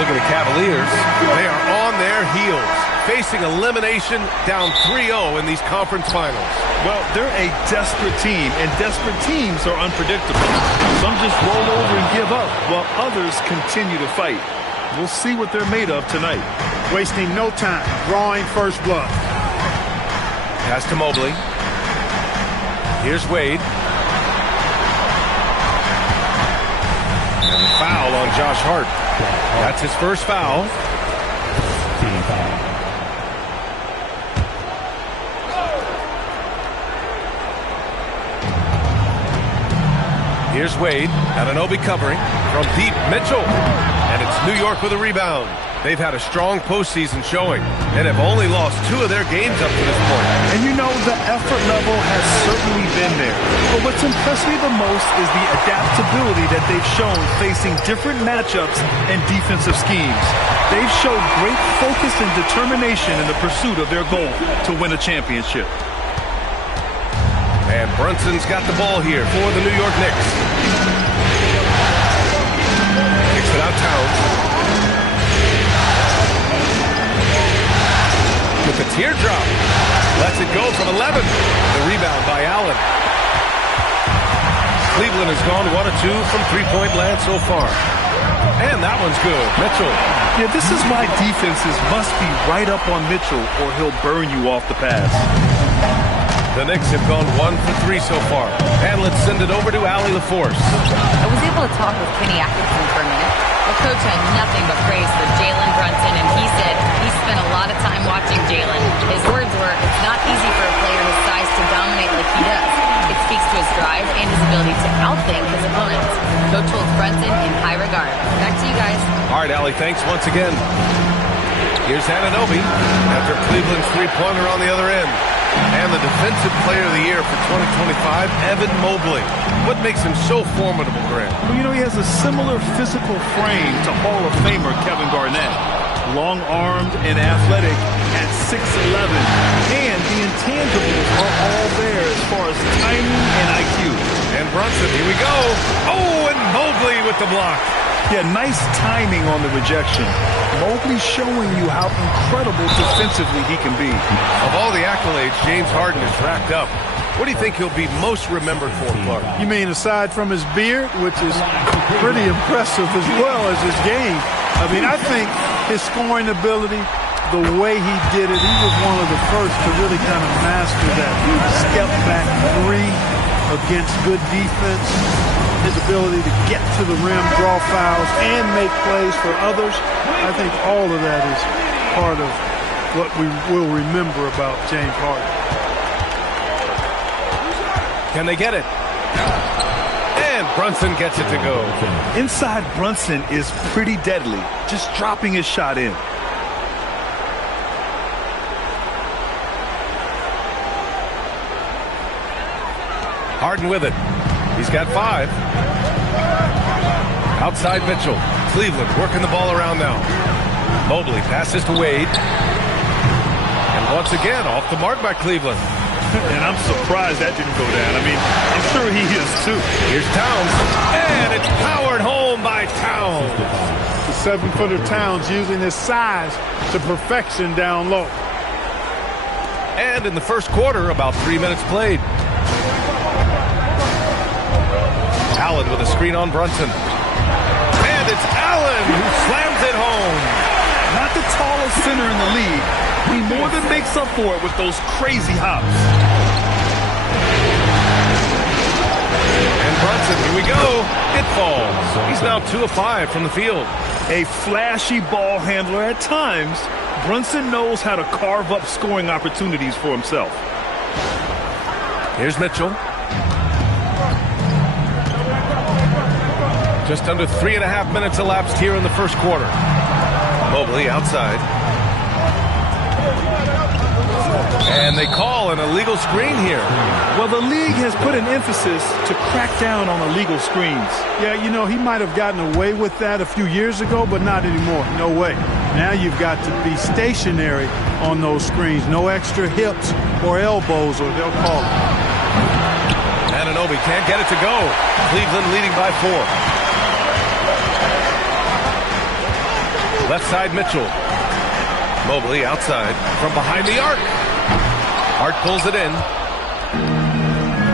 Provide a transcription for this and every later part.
look at the Cavaliers. They are on their heels, facing elimination down 3-0 in these conference finals. Well, they're a desperate team, and desperate teams are unpredictable. Some just roll over and give up, while others continue to fight. We'll see what they're made of tonight. Wasting no time, drawing first blood. Pass to Mobley. Here's Wade. And a foul on Josh Hart. That's his first foul. Here's Wade. Anunoby covering. From deep, Mitchell. And it's New York with a rebound. They've had a strong postseason showing and have only lost 2 of their games up to this point. And you know, the effort level has certainly been there. But what's impressed me the most is the adaptability that they've shown facing different matchups and defensive schemes. They've showed great focus and determination in the pursuit of their goal to win a championship. And Brunson's got the ball here for the New York Knicks. Kicks it out Towns. With a teardrop. Lets it go from 11. The rebound by Allen. Cleveland has gone 1 of 2 from three-point land so far. And that one's good. Mitchell. Yeah, this is why defenses must be right up on Mitchell or he'll burn you off the pass. The Knicks have gone 1 for 3 so far. And let's send it over to Allie LaForce. I was able to talk with Kenny Atkinson for a minute. The coach had nothing but praise for Jalen Brunson, and he said he spent a lot of time watching Jalen. His words were, it's not easy for a player his size to dominate like he does. It speaks to his drive and his ability to outthink his opponents. Coach holds Brunson in high regard. Back to you guys. All right, Allie, thanks once again. Here's Anunoby after Cleveland's three-pointer on the other end. And the Defensive Player of the Year for 2025, Evan Mobley. What makes him so formidable, Grant? Well, you know, he has a similar physical frame to Hall of Famer Kevin Garnett. Long-armed and athletic at 6'11". And the intangibles are all there as far as timing and IQ. And Brunson, here we go. Oh, and Mobley with the block. Yeah, nice timing on the rejection. Mobley showing you how incredible defensively he can be. Of all the accolades James Harden has racked up, what do you think he'll be most remembered for, Clark? You mean aside from his beard, which is pretty impressive as well as his game? I mean, I think his scoring ability, the way he did it, he was one of the first to really kind of master that step-back 3 against good defense. His ability to get to the rim, draw fouls, and make plays for others. I think all of that is part of what we will remember about James Harden. Can they get it? And Brunson gets it to go. Inside Brunson is pretty deadly, just dropping his shot in. Harden with it. He's got 5. Outside Mitchell. Cleveland working the ball around now. Mobley passes to Wade. And once again, off the mark by Cleveland. And I'm surprised that didn't go down. I mean, I'm sure he is too. Here's Towns. And it's powered home by Towns. The 7-footer Towns using his size to perfection down low. And in the first quarter, about 3 minutes played. Allen with a screen on Brunson. And it's Allen who slams it home. Not the tallest center in the league. He more than makes up for it with those crazy hops. And Brunson, here we go. It falls. He's now 2 of 5 from the field. A flashy ball handler at times, Brunson knows how to carve up scoring opportunities for himself. Here's Mitchell. Just under 3.5 minutes elapsed here in the first quarter. Mobley outside. And they call an illegal screen here. Well, the league has put an emphasis to crack down on illegal screens. Yeah, you know, he might have gotten away with that a few years ago, but not anymore. No way. Now you've got to be stationary on those screens. No extra hips or elbows, or they'll call it. Anunoby can't get it to go. Cleveland leading by 4. Left side, Mitchell. Mobley outside from behind the arc. Hart pulls it in.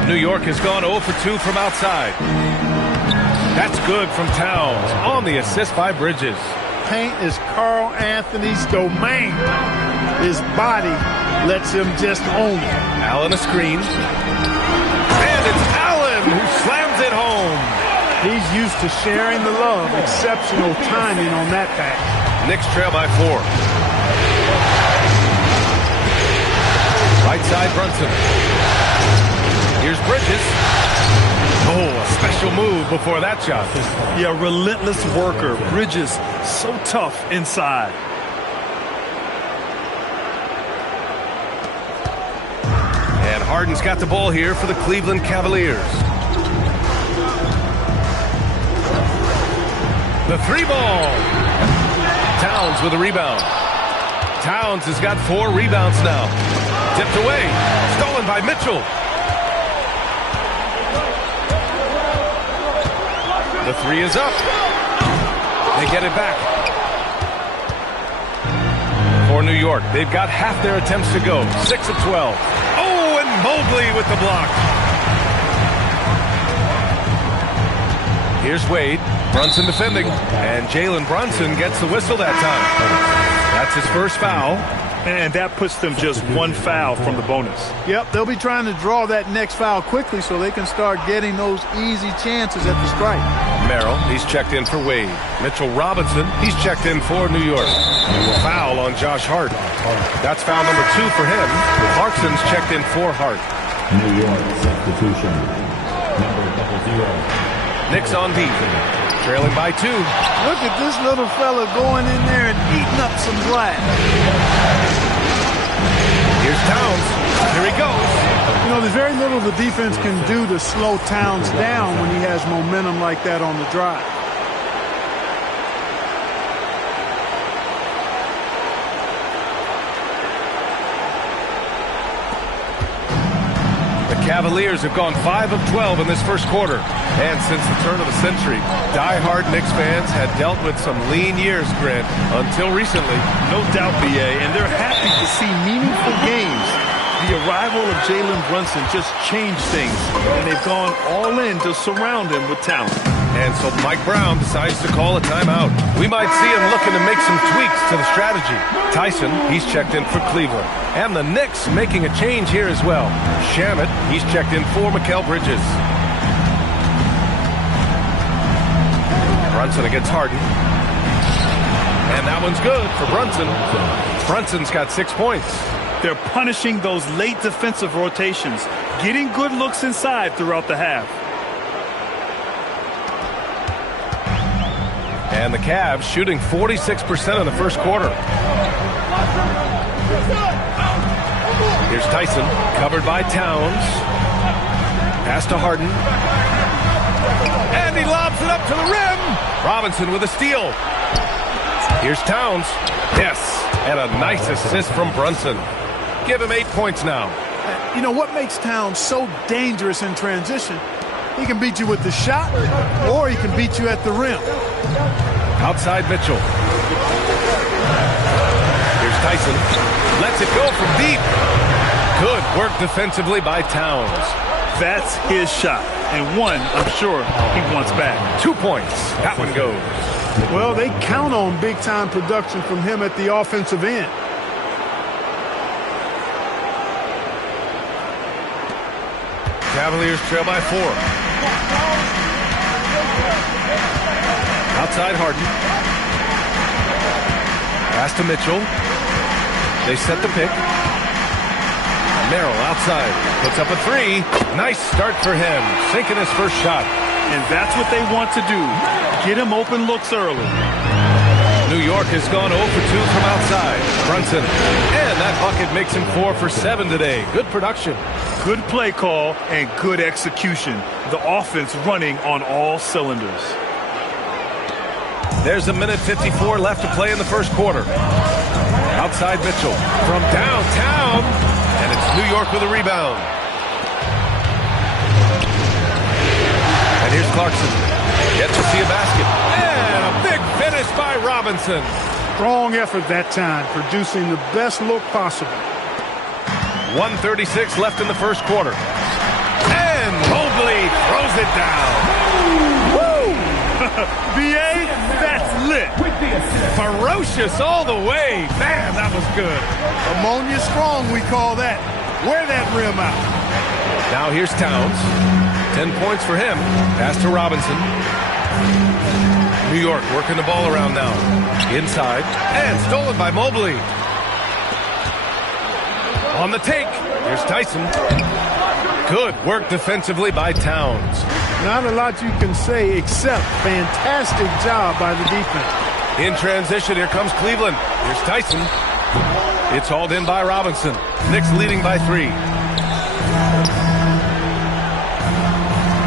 New York has gone 0 for 2 from outside. That's good from Towns on the assist by Bridges. Paint is Carl Anthony's domain. His body lets him just own it. Allen a screen. And it's Allen who slams it home. He's used to sharing the love. Exceptional timing on that pass. Knicks trail by 4. Right side, Brunson. Here's Bridges. Oh, a special move before that shot. Yeah, relentless worker. Bridges, so tough inside. And Harden's got the ball here for the Cleveland Cavaliers. The 3-ball. Towns with a rebound. Towns has got 4 rebounds now. Tipped away. Stolen by Mitchell. The 3 is up. They get it back. For New York, they've got half their attempts to go. 6 of 12. Oh, and Mobley with the block. Here's Wade. Brunson defending. And Jalen Brunson gets the whistle that time. That's his first foul. And that puts them just 1 foul from the bonus. Yep, they'll be trying to draw that next foul quickly so they can start getting those easy chances at the strike. Merrill, he's checked in for Wade. Mitchell Robinson, he's checked in for New York. Foul on Josh Hart. That's foul number 2 for him. Clarkson's checked in for Hart. New York substitution. Number 00. Knicks on D. Trailing by 2. Look at this little fella going in there and eating up some glass. Here's Towns. Here he goes. You know, there's very little the defense can do to slow Towns down when he has momentum like that on the drive. The Cavaliers have gone 5 of 12 in this first quarter. And since the turn of the century, die-hard Knicks fans had dealt with some lean years, Grant, until recently. No doubt, BA, and they're happy to see meaningful games. The arrival of Jalen Brunson just changed things, and they've gone all in to surround him with talent. And so Mike Brown decides to call a timeout. We might see him looking to make some tweaks to the strategy. Tyson, he's checked in for Cleveland. And the Knicks making a change here as well. Shamet, he's checked in for Mikal Bridges. Brunson against Harden. And that one's good for Brunson. Brunson's got 6 points. They're punishing those late defensive rotations, getting good looks inside throughout the half. And the Cavs shooting 46% in the first quarter. Here's Tyson, covered by Towns. Pass to Harden. And he lobs it up to the rim. Robinson with a steal. Here's Towns. Yes, and a nice assist from Brunson. Give him 8 points now. You know what makes Towns so dangerous in transition? He can beat you with the shot, or he can beat you at the rim. Outside Mitchell. Here's Tyson. Lets it go from deep. Good work defensively by Towns. That's his shot, and one I'm sure he wants back. 2 points. That one goes. Well, they count on big-time production from him at the offensive end. Cavaliers trail by 4. Outside Harden. Pass to Mitchell. They set the pick. Merrill outside. Puts up a 3. Nice start for him. Sinking his first shot. And that's what they want to do. Get him open looks early. New York has gone 0 for 2 from outside. Brunson. And that bucket makes him 4 for 7 today. Good production. Good play call and good execution. The offense running on all cylinders. There's a minute 54 left to play in the first quarter. Outside Mitchell from downtown. And it's New York with a rebound. And here's Clarkson. Yet to see a basket. And a big finish by Robinson. Strong effort that time, producing the best look possible. 1:36 left in the first quarter. And Mobley throws it down. Woo! B.A., that's lit. Ferocious all the way. Man, that was good. Ammonia strong, we call that. Wear that rim out. Now here's Towns. 10 points for him. Pass to Robinson. New York working the ball around now. Inside. And stolen by Mobley. On the take. Here's Tyson. Good work defensively by Towns. Not a lot you can say except fantastic job by the defense. In transition, here comes Cleveland. Here's Tyson. It's hauled in by Robinson. Knicks leading by 3.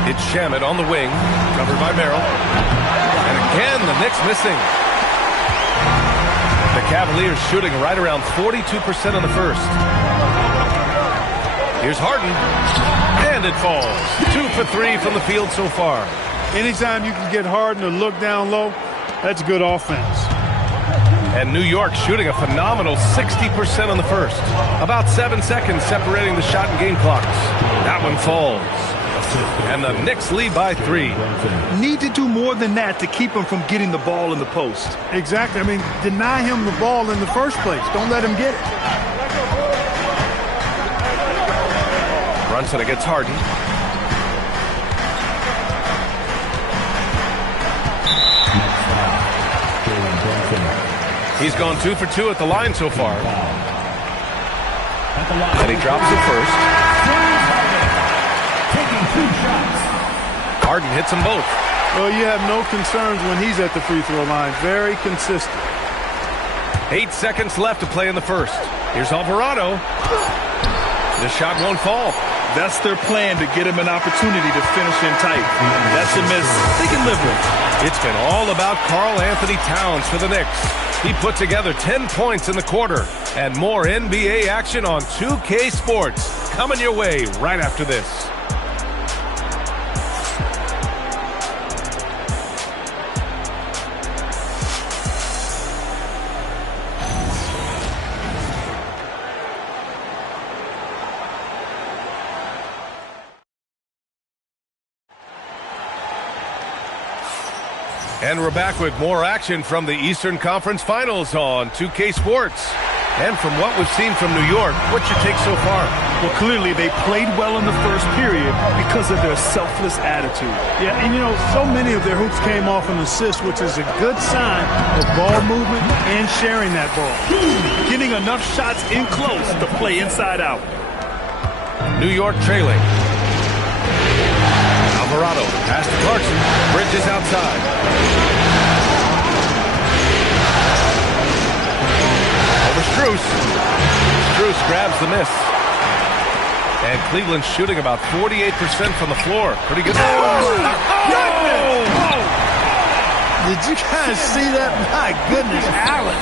It's Shamet on the wing. Covered by Merrill. And again, the Knicks missing. The Cavaliers shooting right around 42% on the first. Here's Harden. And it falls. 2 for 3 from the field so far. Anytime you can get Harden to look down low, that's good offense. And New York shooting a phenomenal 60% on the first. About 7 seconds separating the shot and game clocks. That one falls. And the Knicks lead by 3. Need to do more than that to keep him from getting the ball in the post. Exactly. I mean, deny him the ball in the first place. Don't let him get it. Brunson against Harden. He's gone 2 for 2 at the line so far. And he drops it first. Harden hits them both. Well, you have no concerns when he's at the free throw line. Very consistent. 8 seconds left to play in the first. Here's Alvarado. The shot won't fall. That's their plan, to get him an opportunity to finish in tight. That's a miss they can live with. It's been all about Karl Anthony Towns for the Knicks. He put together 10 points in the quarter. And more NBA action on 2K Sports coming your way right after this. And we're back with more action from the Eastern Conference Finals on 2K Sports. And from what we've seen from New York, what's your take so far? Well, clearly they played well in the first period because of their selfless attitude. Yeah, and you know, so many of their hoops came off an assist, which is a good sign of ball movement and sharing that ball. Getting enough shots in close to play inside out. New York trailing. Alvarado, pass to Clarkson. Bridges outside. Over Strus. Strus grabs the miss. And Cleveland's shooting about 48% from the floor. Pretty good. Did you guys see that? My goodness, Allen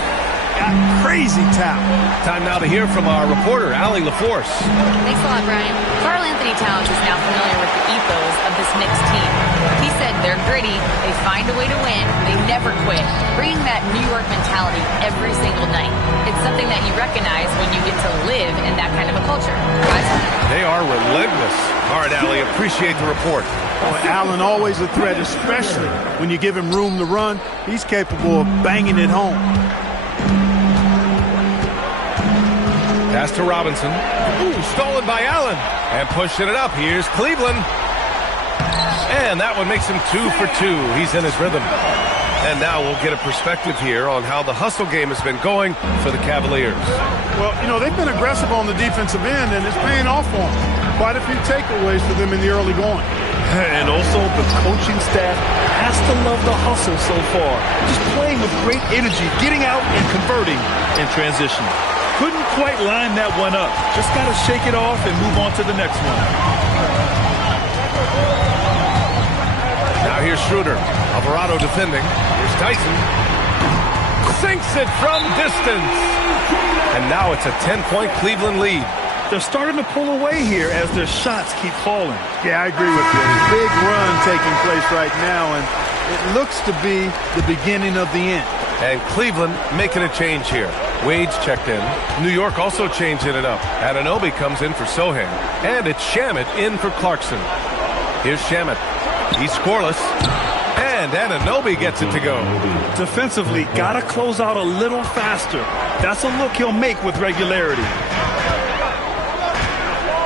got crazy talent. Time now to hear from our reporter, Allie LaForce. Thanks a lot, Brian. Karl Anthony Towns is now familiar with the ethos of this Knicks team. He said they're gritty, they find a way to win, they never quit, bringing that New York mentality every single night. It's something that you recognize when you get to live in that kind of a culture. They are relentless. All right, Allie, appreciate the report. Oh, Allen always a threat, especially when you give him room to run. He's capable of banging it home. Pass to Robinson. Ooh, stolen by Allen. And pushing it up. Here's Cleveland. And that one makes him 2 for 2. He's in his rhythm. And now we'll get a perspective here on how the hustle game has been going for the Cavaliers. Well, you know, they've been aggressive on the defensive end, and it's paying off for them. Quite a few takeaways for them in the early going. And also, the coaching staff has to love the hustle so far. Just playing with great energy, getting out and converting in transition. Couldn't quite line that one up. Just got to shake it off and move on to the next one. Now here's Schroeder. Alvarado defending. Here's Tyson. Sinks it from distance. And now it's a 10-point Cleveland lead. They're starting to pull away here as their shots keep falling. Yeah, I agree with you. Big run taking place right now, and it looks to be the beginning of the end. And Cleveland making a change here. Wade's checked in. New York also changing it up. Anunoby comes in for Sohan. And it's Shamet in for Clarkson. Here's Shamet. He's scoreless. And Anunoby gets it to go. Defensively, got to close out a little faster. That's a look he'll make with regularity.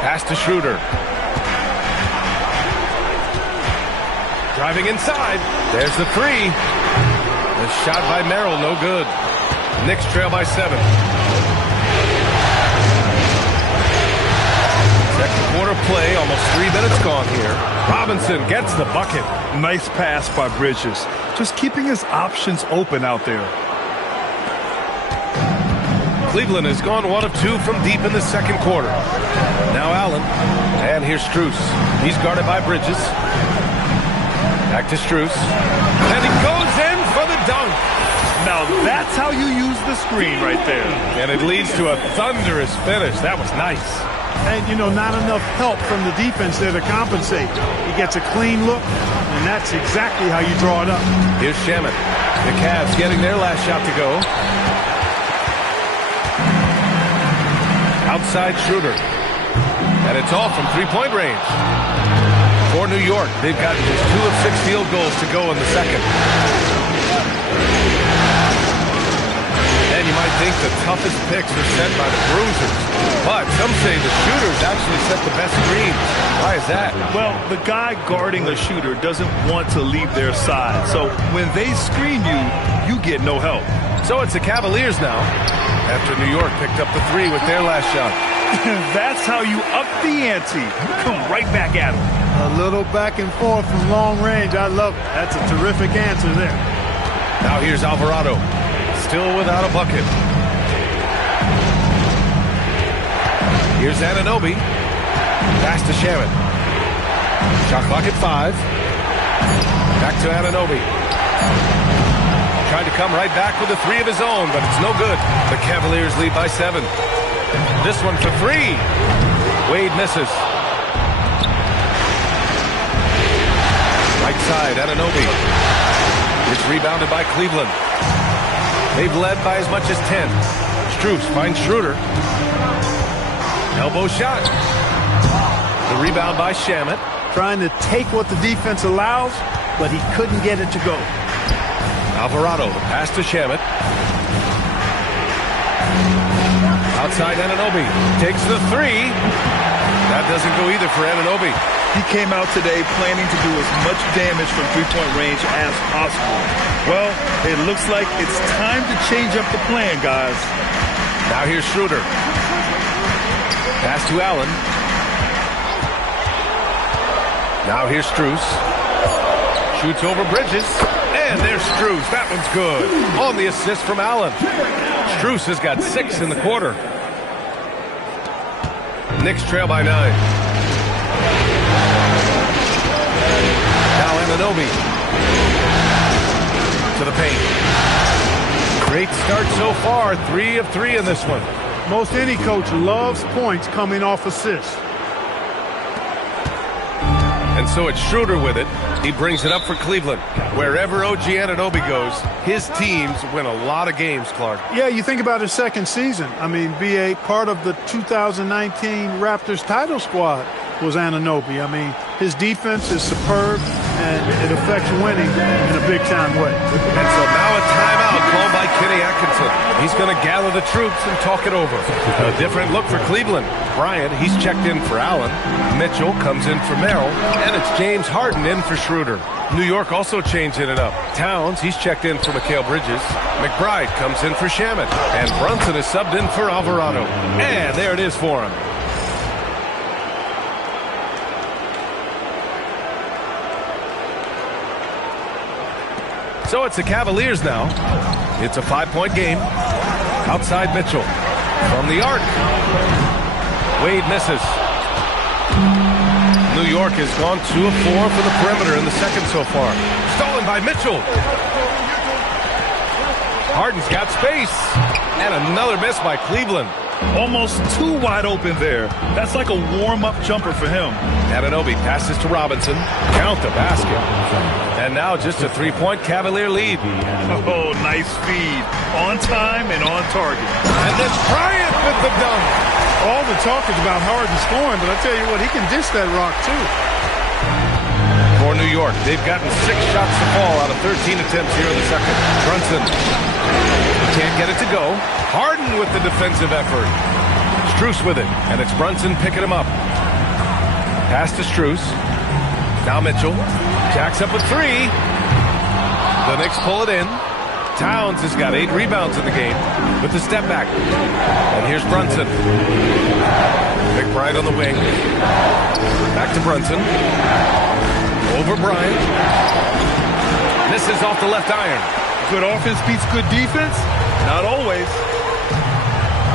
Pass to Schroeder. Driving inside. There's the three. The shot by Merrill, no good. Knicks trail by 7. Second quarter play, almost 3 minutes gone here. Robinson gets the bucket. Nice pass by Bridges. Just keeping his options open out there. Cleveland has gone 1 of 2 from deep in the second quarter. Now Allen. And here's Strus. He's guarded by Bridges. Back to Strus. And he goes in for the dunk. Now that's how you use the screen right there. And it leads to a thunderous finish. That was nice. And, you know, not enough help from the defense there to compensate. He gets a clean look, and that's exactly how you draw it up. Here's Shamet. The Cavs getting their last shot to go. Outside Schroeder. And it's all from three-point range. For New York, they've gotten just 2 of 6 field goals to go in the second. And you might think the toughest picks are set by the bruisers. But some say the shooters actually set the best screens. Why is that? Well, the guy guarding a shooter doesn't want to leave their side. So when they screen you, you get no help. So it's the Cavaliers now, after New York picked up the 3 with their last shot. That's how you up the ante. Come right back at him. A little back and forth from long range. I love it. That's a terrific answer there. Now here's Alvarado. Still without a bucket. Here's Anunoby. Pass to Shamet. Shot clock at 5. Back to Anunoby. Tried to come right back with a 3 of his own, but it's no good. The Cavaliers lead by 7. This one for 3. Wade misses. Right side, Anunoby. It's rebounded by Cleveland. They've led by as much as 10. Strus finds Schroeder. Elbow shot. The rebound by Shamet. Trying to take what the defense allows, but he couldn't get it to go. Alvarado, the pass to Shamet. Outside Anunoby. Takes the 3. That doesn't go either for Anunoby. He came out today planning to do as much damage from three-point range as possible. Well, it looks like it's time to change up the plan, guys. Now here's Schroeder. Pass to Allen. Now here's Strus. Shoots over Bridges. And there's Strus. That one's good. On the assist from Allen. Strus has got 6 in the quarter. Knicks trail by 9. Now Anunoby to the paint. Great start so far. 3 of 3 in this one. Most any coach loves points coming off assists. And so it's Schroeder with it. He brings it up for Cleveland. Wherever OG Anunoby goes, his teams win a lot of games, Clark. Yeah, you think about his second season. I mean, be a part of the 2019 Raptors title squad was Anunoby. I mean, his defense is superb, and it affects winning in a big-time way. And so now a timeout called by Kenny Atkinson. He's going to gather the troops and talk it over. A different look for Cleveland. Bryant, he's checked in for Allen. Mitchell comes in for Merrill. And it's James Harden in for Schroeder. New York also changing it up. Towns, he's checked in for Mikal Bridges. McBride comes in for Shamet. And Brunson is subbed in for Alvarado. And there it is for him. So it's the Cavaliers now. It's a 5-point game. Outside Mitchell. From the arc. Wade misses. New York has gone 2 of 4 for the perimeter in the second so far. Stolen by Mitchell. Harden's got space. And another miss by Cleveland. Almost too wide open there. That's like a warm-up jumper for him. Anunoby passes to Robinson. Count the basket. And now just a three-point Cavalier lead. Oh, nice feed. On time and on target. And then Bryant with the dunk. All the talk is about Harden scoring, but I tell you what, he can dish that rock too. For New York, they've gotten 6 shots to fall out of 13 attempts here in the second. Brunson can't get it to go. Harden with the defensive effort. Strus with it, and it's Brunson picking him up. Pass to Strus. Now Mitchell. Jacks up with 3. The Knicks pull it in. Towns has got 8 rebounds in the game with the step back. And here's Brunson. McBride on the wing. Back to Brunson. Over Bryant. Misses off the left iron. Good offense beats good defense? Not always.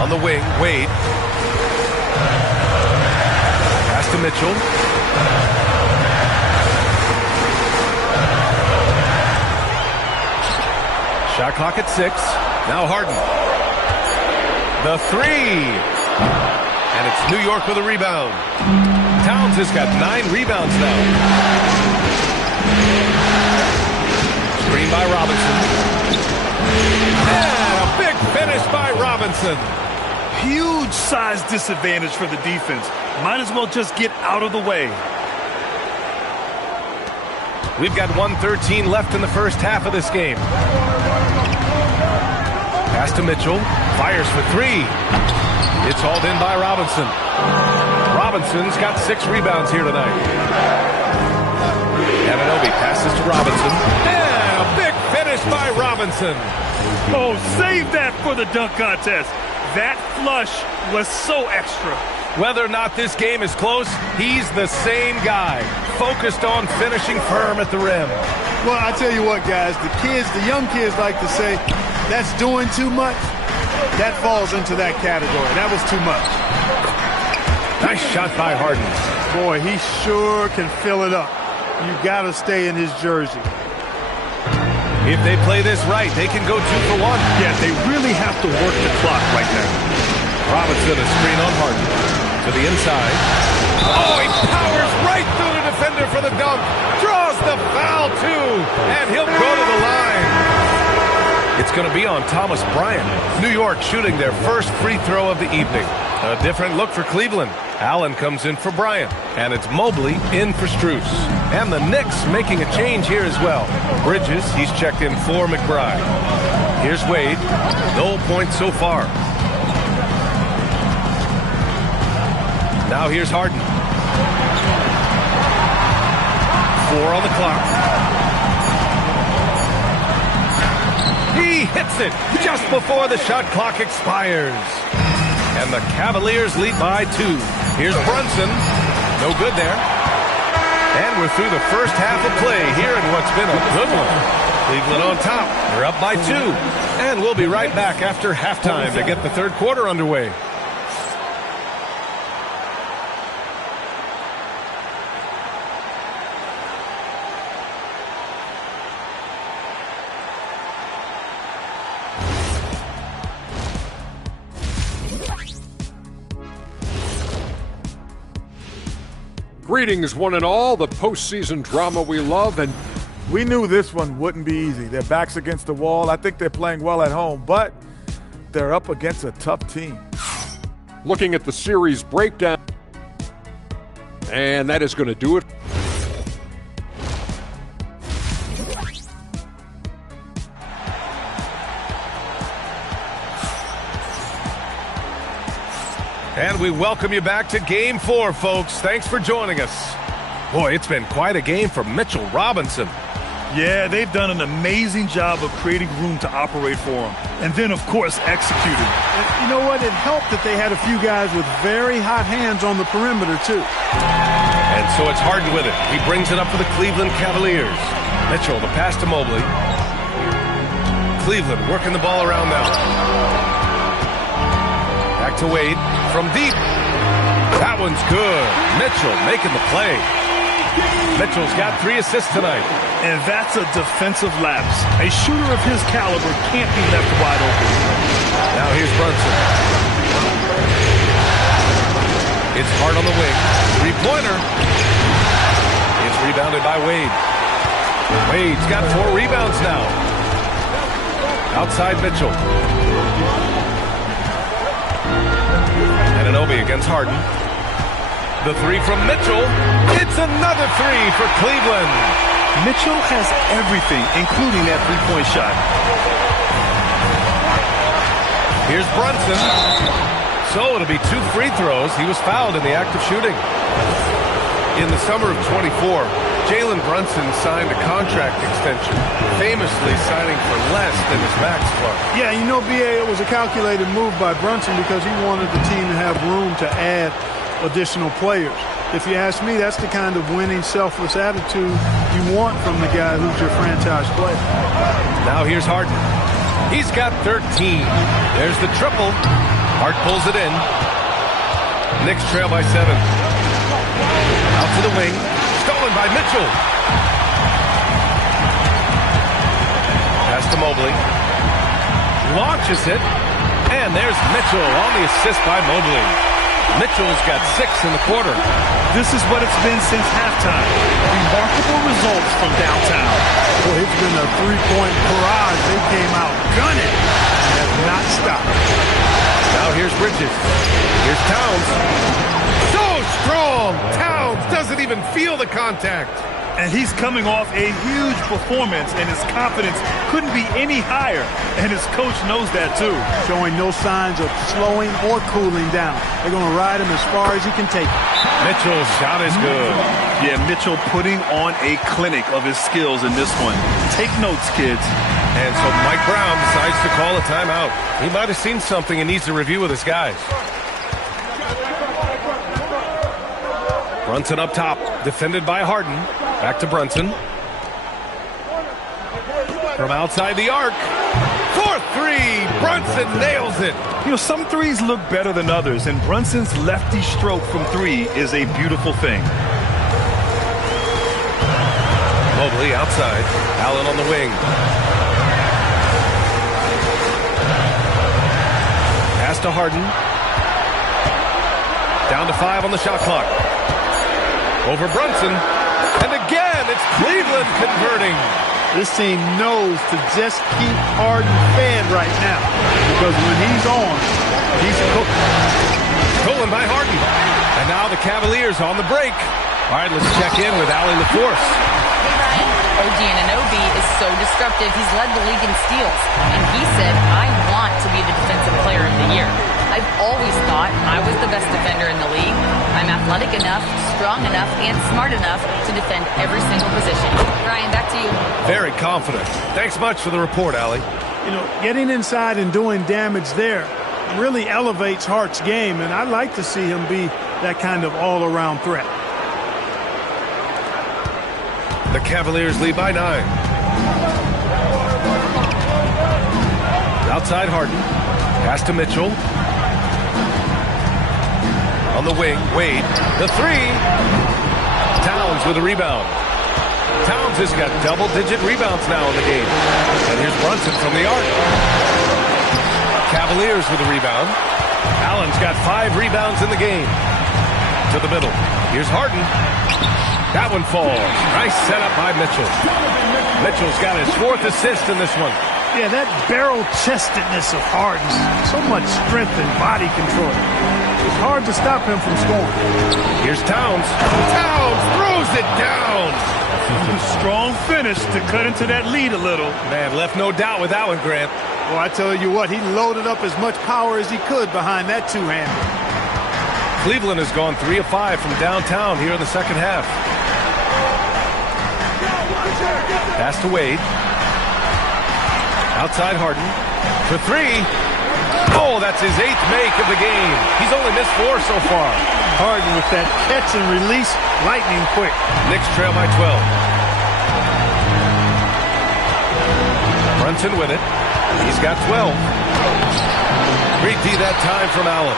On the wing, Wade. Pass to Mitchell. Shot clock at 6. Now Harden. The 3. And it's New York with a rebound. Towns has got 9 rebounds now. Screen by Robinson. And a big finish by Robinson. Huge size disadvantage for the defense. Might as well just get out of the way. We've got 1:13 left in the first half of this game. Pass to Mitchell. Fires for 3. It's hauled in by Robinson. Robinson's got 6 rebounds here tonight. Anunoby passes to Robinson. And a big finish by Robinson. Oh, save that for the dunk contest. That flush was so extra. Whether or not this game is close, he's the same guy, focused on finishing firm at the rim. Well, I tell you what, guys, the young kids like to say, that's doing too much. That falls into that category. That was too much. Nice shot by Harden. Boy, he sure can fill it up. You got to stay in his jersey. If they play this right, they can go 2 for 1. Yeah, they really have to work the clock right now. Robinson, a screen on Harden. To the inside. Oh, he powers right through the defender for the dunk. Draws the foul, too. And he'll go to the line. It's going to be on Thomas Bryant. New York shooting their first free throw of the evening. A different look for Cleveland. Allen comes in for Bryant. And it's Mobley in for Strus. And the Knicks making a change here as well. Bridges, he's checked in for McBride. Here's Wade. No points so far. Now here's Harden. 4 on the clock. He hits it just before the shot clock expires. And the Cavaliers lead by 2. Here's Brunson. No good there. And we're through the first half of play here in what's been a good one. Cleveland on top. They're up by 2. And we'll be right back after halftime to get the third quarter underway. Greetings, one and all, the postseason drama we love, and we knew this one wouldn't be easy. Their backs against the wall. I think they're playing well at home, but they're up against a tough team. Looking at the series breakdown, and that is going to do it. And we welcome you back to Game 4, folks. Thanks for joining us. Boy, it's been quite a game for Mitchell Robinson. Yeah, they've done an amazing job of creating room to operate for him. And then, of course, executing. You know what? It helped that they had a few guys with very hot hands on the perimeter, too. And so it's Harden with it. He brings it up for the Cleveland Cavaliers. Mitchell, the pass to Mobley. Cleveland working the ball around now. Back to Wade from deep. That one's good. Mitchell making the play. Mitchell's got 3 assists tonight. And that's a defensive lapse. A shooter of his caliber can't be left wide open. Now here's Brunson. It's Hart on the wing. Three-pointer. It's rebounded by Wade. Wade's got 4 rebounds now. Outside Mitchell. Anunoby against Harden. The three from Mitchell. It's another three for Cleveland. Mitchell has everything, including that three-point shot. Here's Brunson. So it'll be 2 free throws. He was fouled in the act of shooting. In the summer of 24, Jalen Brunson signed a contract extension, famously signing for less than his max club. Yeah, you know, B.A., it was a calculated move by Brunson because he wanted the team to have room to add additional players. If you ask me, that's the kind of winning, selfless attitude you want from the guy who's your franchise player. Now here's Harden. He's got 13. There's the triple. Hart pulls it in. Knicks trail by 7. Out to the wing. Stolen by Mitchell. Pass to Mobley. Launches it. And there's Mitchell on the assist by Mobley. Mitchell's got 6 in the quarter. This is what it's been since halftime. Remarkable results from downtown. Boy, it's been a three-point barrage. They came out gunning and have not stopped. Now here's Bridges. Here's Towns. So strong! Towns doesn't even feel the contact. And he's coming off a huge performance, and his confidence couldn't be any higher. And his coach knows that, too. Showing no signs of slowing or cooling down. They're going to ride him as far as he can take it. Mitchell's shot is good. Yeah, Mitchell putting on a clinic of his skills in this one. Take notes, kids. And so Mike Brown decides to call a timeout. He might have seen something and needs to review with his guys. Brunson up top, defended by Harden. Back to Brunson. From outside the arc. 4-3. Brunson nails it. You know, some threes look better than others, and Brunson's lefty stroke from 3 is a beautiful thing. Mobley outside. Allen on the wing. Pass to Harden. Down to 5 on the shot clock. Over Brunson. And again, it's Cleveland converting. This team knows to just keep Harden fed right now. Because when he's on, he's cooking. Stolen by Harden. And now the Cavaliers on the break. All right, let's check in with Allie LaForce. Hey, Ryan. OG Anunoby is so disruptive. He's led the league in steals. And he said, I want to be the defensive player of the year. I've always thought I was the best defender in the league. I'm athletic enough, strong enough, and smart enough to defend every single position. Ryan, back to you. Very confident. Thanks much for the report, Allie. You know, getting inside and doing damage there really elevates Hart's game, and I'd like to see him be that kind of all-around threat. The Cavaliers lead by 9. Outside Harden. Pass to Mitchell. On the wing, Wade. The 3. Towns with a rebound. Towns has got double-digit rebounds now in the game. And here's Brunson from the arc. Cavaliers with a rebound. Allen's got 5 rebounds in the game. To the middle. Here's Harden. That one falls. Nice setup by Mitchell. Mitchell's got his 4th assist in this one. Yeah, that barrel-chestedness of Harden. So much strength and body control. It's hard to stop him from scoring. Here's Towns. Towns throws it down. Strong finish to cut into that lead a little. Man, left no doubt with that one, Grant. Well, I tell you what, he loaded up as much power as he could behind that two-hander. Cleveland has gone 3 of 5 from downtown here in the second half. Pass to Wade. Outside Harden. For 3. Oh, that's his 8th make of the game. He's only missed 4 so far. Harden with that catch and release, lightning quick. Knicks trail by 12. Brunson with it. He's got 12. Great D that time from Allen.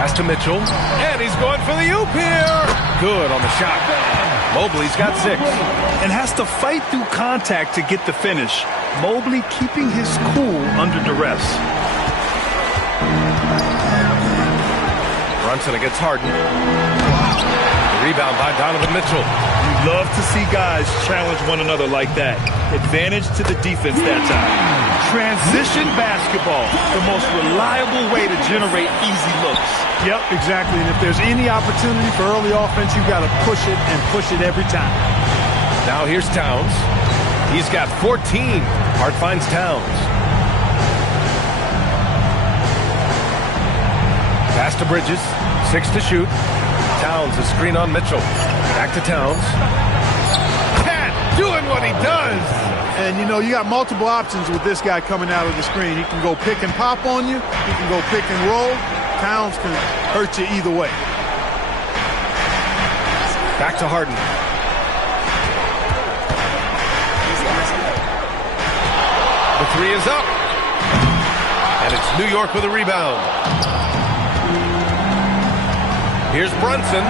Pass to Mitchell. And he's going for the oop here. Good on the shot. Mobley's got 6. And has to fight through contact to get the finish. Mobley keeping his cool under duress. Brunson against Harden. Rebound by Donovan Mitchell. You love to see guys challenge one another like that. Advantage to the defense that time. Transition basketball, the most reliable way to generate easy looks. Yep, exactly. And if there's any opportunity for early offense, you've got to push it and push it every time. Now here's Towns. He's got 14. Hart finds Towns. Pass to Bridges. 6 to shoot. Towns, a screen on Mitchell. Back to Towns. Cat doing what he does. And, you know, you got multiple options with this guy coming out of the screen. He can go pick and pop on you. He can go pick and roll. Towns can hurt you either way. Back to Harden. The three is up. And it's New York with a rebound. Here's Brunson.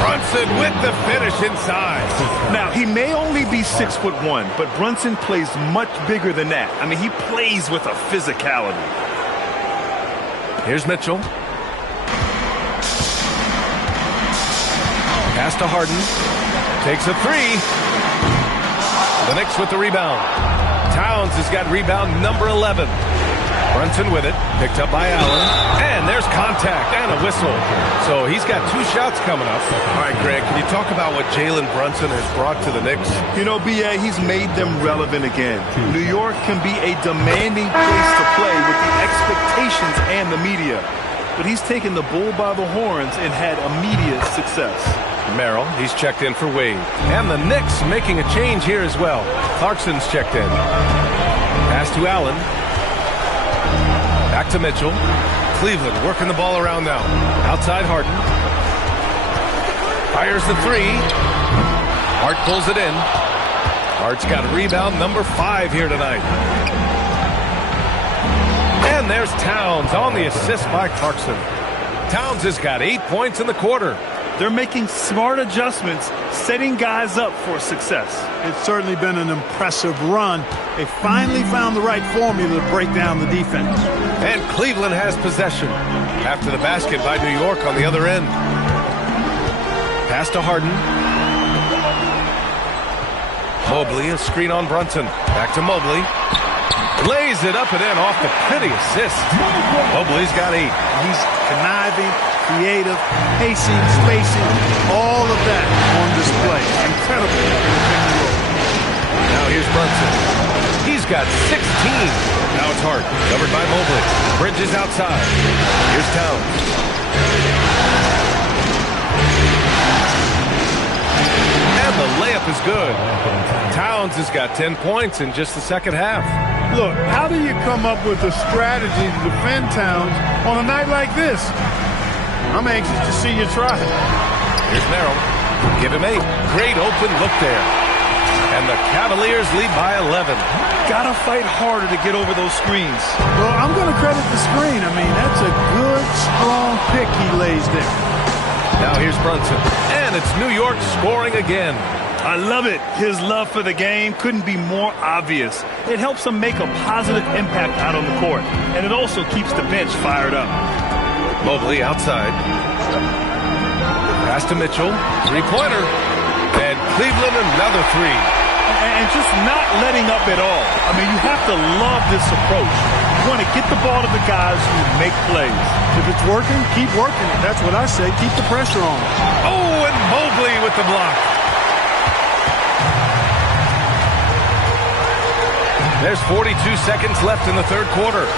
Brunson with the finish inside. Now, he may only be 6'1", but Brunson plays much bigger than that. I mean, he plays with a physicality. Here's Mitchell. Pass to Harden. Takes a three. The Knicks with the rebound. Towns has got rebound number 11. Brunson with it, picked up by Allen, and there's contact and a whistle. So he's got 2 shots coming up. All right, Greg, can you talk about what Jalen Brunson has brought to the Knicks? You know, B.A., he's made them relevant again. New York can be a demanding place to play with the expectations and the media. But he's taken the bull by the horns and had immediate success. Merrill, he's checked in for Wade. And the Knicks making a change here as well. Clarkson's checked in. Pass to Allen. Back to Mitchell. Cleveland working the ball around now. Outside Harden. Fires the three. Hart pulls it in. Hart's got rebound number 5 here tonight. And there's Towns on the assist by Clarkson. Towns has got 8 points in the quarter. They're making smart adjustments, setting guys up for success. It's certainly been an impressive run. They finally found the right formula to break down the defense. And Cleveland has possession. After the basket by New York on the other end. Pass to Harden. Mobley, a screen on Brunson. Back to Mobley. Lays it up and in off the pretty assist. Mobley's got 8. He's conniving, creative, pacing, spacing, all of that on display. Incredible. Now here's Brunson. He's got 16. Now it's Hart, covered by Mobley. Bridges outside. Here's Towns. And the layup is good. Towns has got 10 points in just the second half. Look, how do you come up with a strategy to defend Towns on a night like this? I'm anxious to see you try it. Here's Merrill. Give him 8. Great open look there. And the Cavaliers lead by 11. Gotta fight harder to get over those screens. Well, I'm going to credit the screen. I mean, that's a good, strong pick he lays there. Now here's Brunson. And it's New York scoring again. I love it. His love for the game couldn't be more obvious. It helps him make a positive impact out on the court. And it also keeps the bench fired up. Mobley outside. Pass to Mitchell. 3-pointer. And Cleveland another 3. And just not letting up at all. I mean, you have to love this approach. You want to get the ball to the guys who make plays. If it's working, keep working it. That's what I say. Keep the pressure on. Oh, and Mobley with the block. There's 42 seconds left in the third quarter.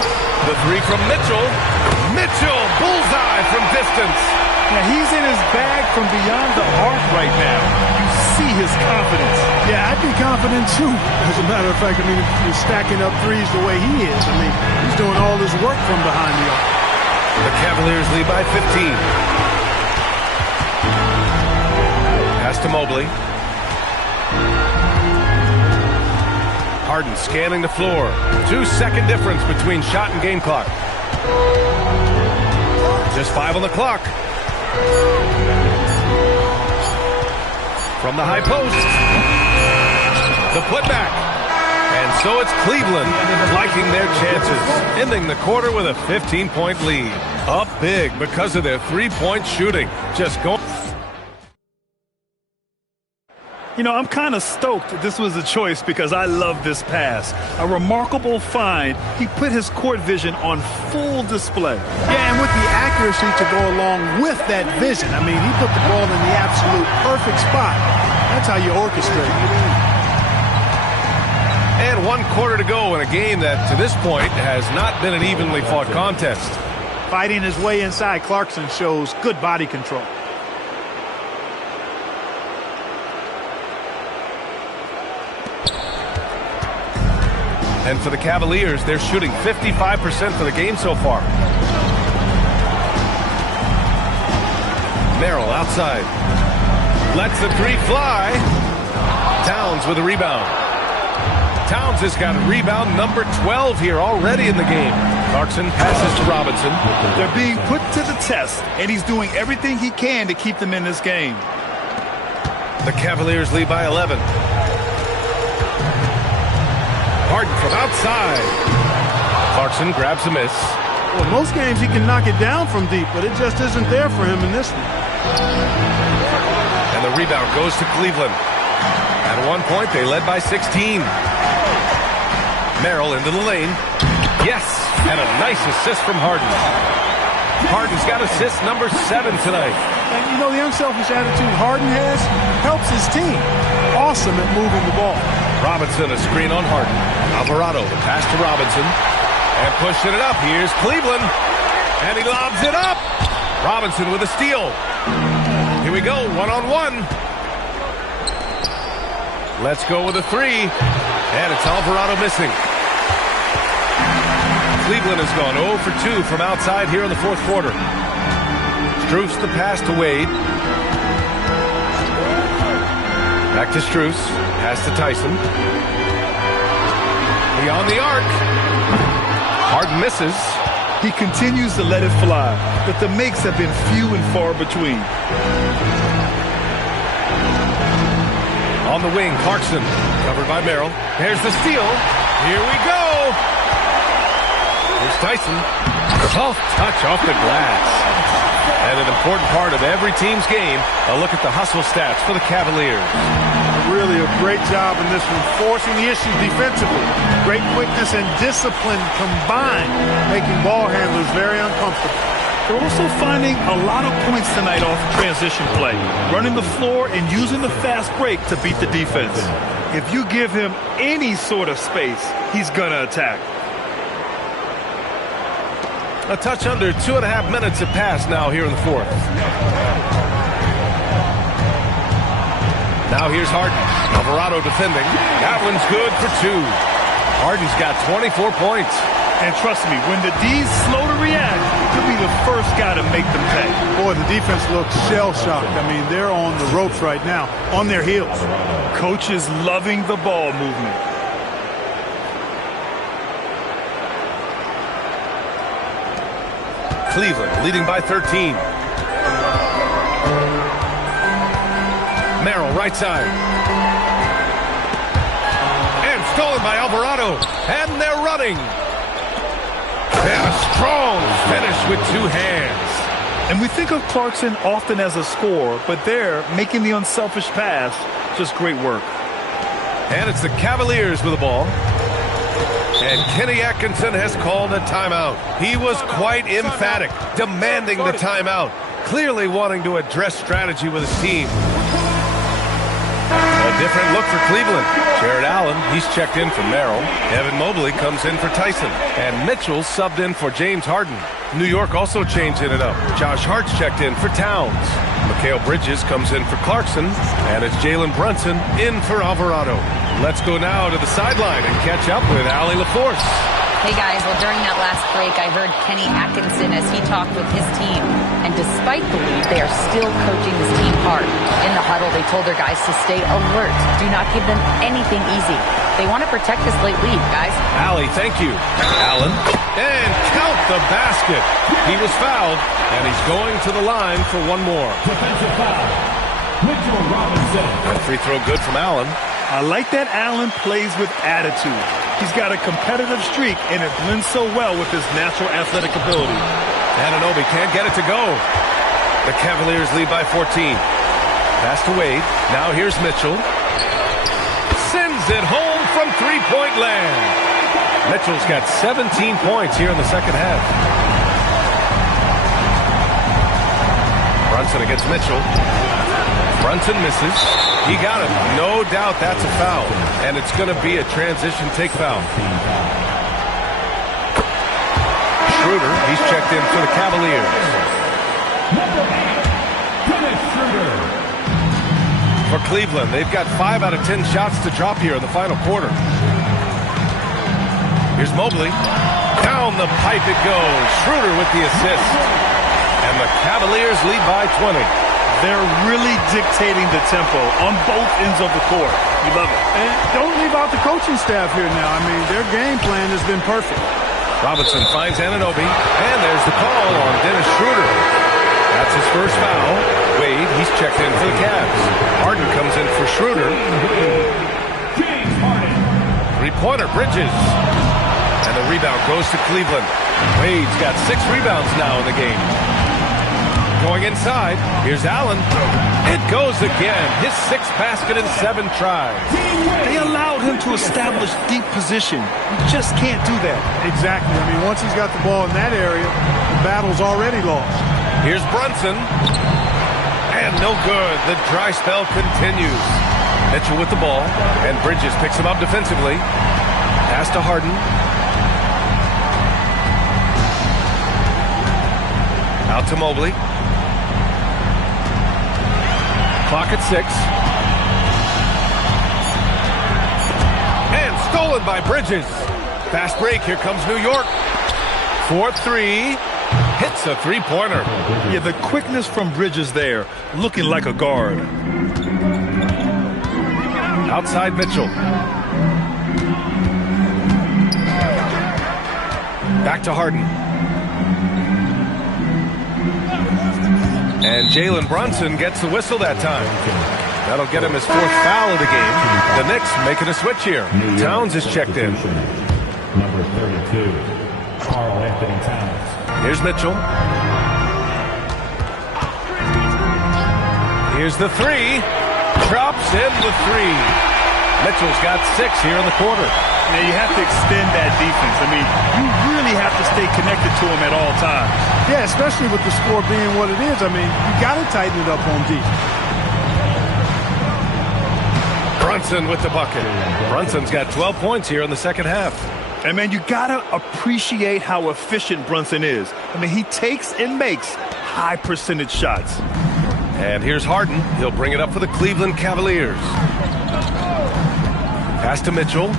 The 3 from Mitchell. Mitchell, bullseye from distance. Now, he's in his bag from beyond the arc right now. You see his confidence. Yeah, I'd be confident too. As a matter of fact, I mean, he's stacking up threes the way he is. I mean, he's doing all his work from behind the arc. The Cavaliers lead by 15. Pass to Mobley. Harden scanning the floor. 2-second difference between shot and game clock. Just 5 on the clock. From the high post. The putback. And so it's Cleveland liking their chances, ending the quarter with a 15-point lead. Up big because of their three-point shooting. Just going. You know, I'm kind of stoked this was a choice because I love this pass. A remarkable find. He put his court vision on full display. Yeah, and with the accuracy to go along with that vision. I mean, he put the ball in the absolute perfect spot. That's how you orchestrate. And 1 quarter to go in a game that, to this point, has not been an evenly fought contest. Fighting his way inside, Clarkson shows good body control. And for the Cavaliers, they're shooting 55% for the game so far. Merrill outside. Lets the three fly. Towns with a rebound. Towns has got rebound number 12 here already in the game. Clarkson passes to Robinson. They're being put to the test, and he's doing everything he can to keep them in this game. The Cavaliers lead by 11. Harden from outside. Clarkson grabs a miss. Well, most games he can knock it down from deep, but it just isn't there for him in this one. And the rebound goes to Cleveland. At one point, they led by 16. Merrill into the lane. Yes, and a nice assist from Harden. Harden's got assist number 7 tonight. And, you know, the unselfish attitude Harden has helps his team. Awesome at moving the ball. Robinson, a screen on Harden. Alvarado, the pass to Robinson. And pushing it up. Here's Cleveland. And he lobs it up. Robinson with a steal. Here we go, one-on-one. Let's go with a three. And it's Alvarado missing. Cleveland has gone 0 for 2 from outside here in the fourth quarter. Strus the pass to Wade. Back to Strus. Pass to Tyson. Beyond the arc. Harden misses. He continues to let it fly, but the makes have been few and far between. On the wing, Clarkson. Covered by Merrill. There's the steal. Here we go. Here's Tyson. Soft touch off the glass. And an important part of every team's game, a look at the hustle stats for the Cavaliers. Really a great job in this one, forcing the issue defensively. Great quickness and discipline combined, making ball handlers very uncomfortable. They're also finding a lot of points tonight off transition play, running the floor and using the fast break to beat the defense. If you give him any sort of space, he's going to attack. A touch under 2.5 minutes have passed now here in the fourth. Now here's Harden. Alvarado defending. That one's good for 2. Harden's got 24 points. And trust me, when the D's slow to react, he'll be the first guy to make them pay. Boy, the defense looks shell-shocked. I mean, they're on the ropes right now, on their heels. Coach is loving the ball movement. Cleveland leading by 13. Merrill, right side. And stolen by Alvarado. And they're running. And a strong finish with 2 hands. And we think of Clarkson often as a scorer, but they're making the unselfish pass. Just great work. And it's the Cavaliers with the ball. And Kenny Atkinson has called a timeout. He was quite emphatic, demanding the timeout, clearly wanting to address strategy with his team. A different look for Cleveland. Jared Allen, he's checked in for Merrill. Evan Mobley comes in for Tyson. And Mitchell subbed in for James Harden. New York also changing it up. Josh Hart's checked in for Towns. Mikal Bridges comes in for Clarkson. And it's Jalen Brunson in for Alvarado. Let's go now to the sideline and catch up with Allie LaForce. Hey guys, well during that last break I heard Kenny Atkinson as he talked with his team. And despite the lead, they are still coaching this team hard. In the huddle, they told their guys to stay alert. Do not give them anything easy. They want to protect this late lead, guys. Allie, thank you. Allen. And count the basket. He was fouled, and he's going to the line for one more. Defensive foul. Mitchell Robinson. And free throw good from Allen. I like that Allen plays with attitude. He's got a competitive streak, and it blends so well with his natural athletic ability. Anunoby can't get it to go. The Cavaliers lead by 14. Pass to Wade. Now here's Mitchell. Sends it home from three-point land. Mitchell's got 17 points here in the second half. Brunson against Mitchell. Brunson misses. He got it. No doubt that's a foul. And it's going to be a transition take foul. Schroeder, he's checked in for the Cavaliers. For Cleveland, they've got 5 out of 10 shots to drop here in the final quarter. Here's Mobley. Down the pipe it goes. Schroeder with the assist. And the Cavaliers lead by 20. They're really dictating the tempo on both ends of the court. You love it. And don't leave out the coaching staff here now. I mean, their game plan has been perfect. Robinson finds Anunoby, and there's the call on Dennis Schroeder. That's his first foul. Wade, he's checked in for the Cavs. Harden comes in for Schroeder. Three-pointer, Bridges. And the rebound goes to Cleveland. Wade's got 6 rebounds now in the game. Going inside, here's Allen. It goes again. His 6th basket in 7 tries. They allowed him to establish deep position. You just can't do that. Exactly. I mean, once he's got the ball in that area, the battle's already lost. Here's Brunson. And no good. The dry spell continues. Mitchell with the ball. And Bridges picks him up defensively. Pass to Harden. Out to Mobley. Clock at 6. And stolen by Bridges. Fast break. Here comes New York. 4-3. Hits a three-pointer. Yeah, the quickness from Bridges there, looking like a guard. Outside Mitchell. Back to Harden. And Jalen Brunson gets the whistle that time. That'll get him his 4th foul of the game. The Knicks making a switch here. Towns is checked in. Number 32, Karl Anthony Towns. Here's Mitchell. Here's the 3. Drops in the 3. Mitchell's got 6 here in the quarter. Now you have to extend that defense. I mean, you really have to stay connected to him at all times. Yeah, especially with the score being what it is. I mean, you got to tighten it up on defense. Brunson with the bucket. Brunson's got 12 points here in the second half. And, man, you got to appreciate how efficient Brunson is. I mean, he takes and makes high-percentage shots. And here's Harden. He'll bring it up for the Cleveland Cavaliers. Pass to Mitchell.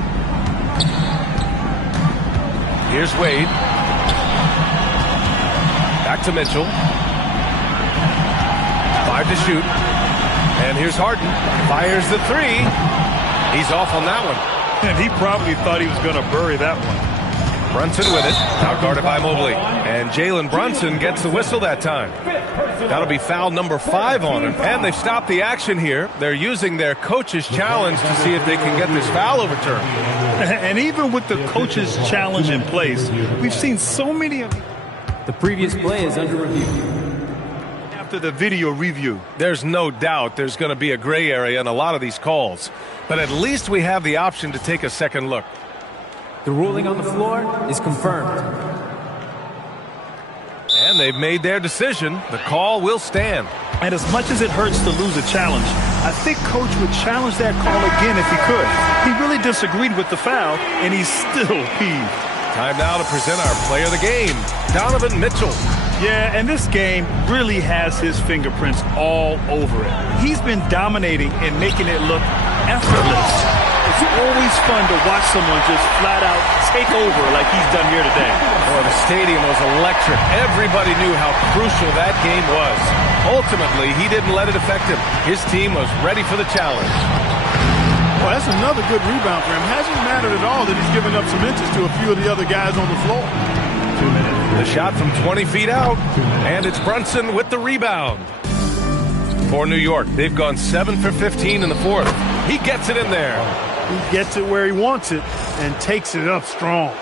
Here's Wade. Back to Mitchell. 5 to shoot. And here's Harden. Fires the 3. He's off on that one. And he probably thought he was going to bury that one. Brunson with it. Now guarded by Mobley. And Jalen Brunson gets the whistle that time. That'll be foul number 5 on him. And they've stopped the action here. They're using their coach's challenge to see if they can get this foul overturned. And even with the coach's challenge in place, we've seen so many of... The previous play is under review. After the video review. There's no doubt there's going to be a gray area in a lot of these calls. But at least we have the option to take a second look. The ruling on the floor is confirmed. And they've made their decision. The call will stand. And as much as it hurts to lose a challenge, I think Coach would challenge that call again if he could. He really disagreed with the foul, and he's still peeved. Time now to present our player of the game, Donovan Mitchell. Yeah, and this game really has his fingerprints all over it. He's been dominating and making it look effortless. It's always fun to watch someone just flat out take over like he's done here today. Well, the stadium was electric. Everybody knew how crucial that game was. Ultimately, he didn't let it affect him. His team was ready for the challenge. Well, that's another good rebound for him. Hasn't mattered at all that he's given up some inches to a few of the other guys on the floor. 2 minutes. The shot from 20 feet out, and it's Brunson with the rebound. For New York, they've gone 7 for 15 in the fourth. He gets it in there. He gets it where he wants it and takes it up strong.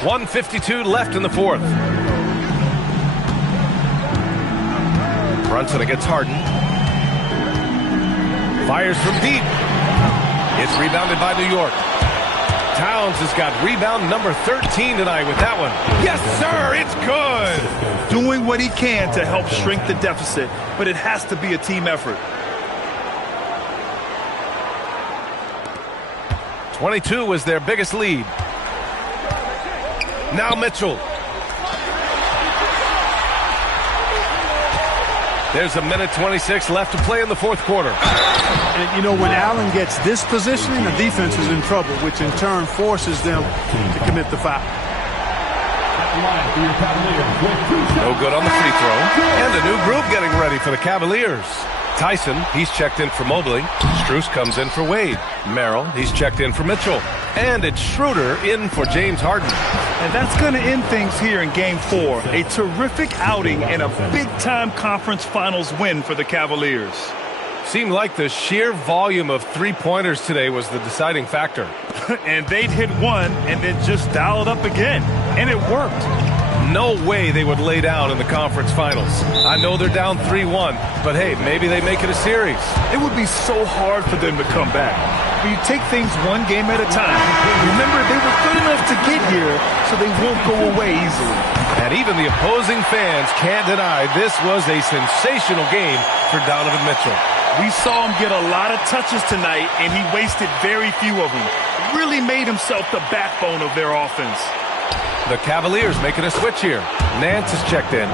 .152 left in the fourth. Brunson against Harden. Fires from deep. It's rebounded by New York. Towns has got rebound number 13 tonight with that one. Yes, sir, it's good. Doing what he can to help shrink the deficit, but it has to be a team effort. 22 was their biggest lead. Now Mitchell. There's a minute 26 left to play in the fourth quarter. And, you know, when Allen gets this positioning, the defense is in trouble, which in turn forces them to commit the foul. No good on the free throw. And a new group getting ready for the Cavaliers. Tyson, he's checked in for Mobley. Strus comes in for Wade. Merrill, he's checked in for Mitchell. And it's Schroeder in for James Harden. And that's going to end things here in Game 4. A terrific outing and a big-time conference finals win for the Cavaliers. Seemed like the sheer volume of three-pointers today was the deciding factor. And they'd hit one and then just dial it up again. And it worked. No way they would lay down in the conference finals. I know they're down 3-1, but hey, maybe they make it a series. It would be so hard for them to come back. But you take things one game at a time. Remember, they were good enough to get here, so they won't go away easily. And even the opposing fans can't deny this was a sensational game for Donovan Mitchell. We saw him get a lot of touches tonight, and he wasted very few of them. Really made himself the backbone of their offense. The Cavaliers making a switch here. Nance is checked in.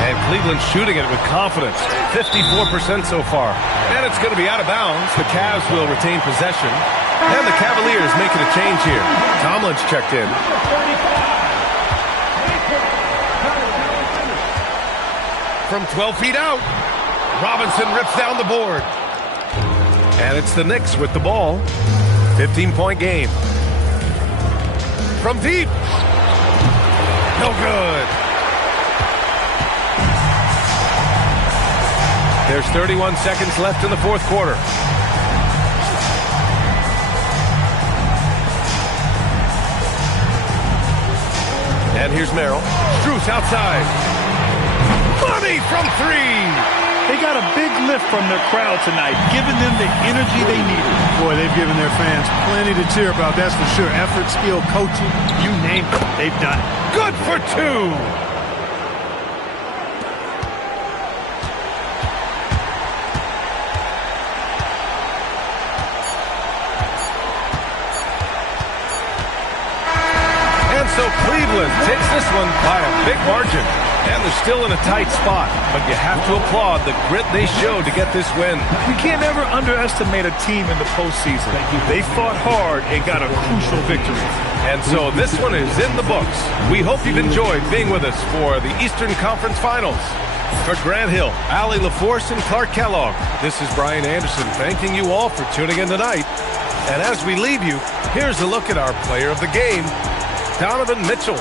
And Cleveland shooting it with confidence. 54% so far. And it's going to be out of bounds. The Cavs will retain possession. And the Cavaliers making a change here. Tomlin's checked in. From 12 feet out, Robinson rips down the board. And it's the Knicks with the ball. 15-point game. From deep. No good. There's 31 seconds left in the fourth quarter. And here's Merrill. Strus outside. Money from three. They got a big lift from their crowd tonight, giving them the energy they needed. Boy, they've given their fans plenty to cheer about, that's for sure. Effort, skill, coaching, you name it, they've done it. Good for two. And so Cleveland takes this one by a big margin. And they're still in a tight spot, but you have to applaud the grit they showed to get this win. We can't ever underestimate a team in the postseason. They fought hard and got a crucial victory. And so this one is in the books. We hope you've enjoyed being with us for the Eastern Conference Finals. For Grant Hill, Allie LaForce, and Clark Kellogg, this is Brian Anderson thanking you all for tuning in tonight. And as we leave you, here's a look at our player of the game, Donovan Mitchell.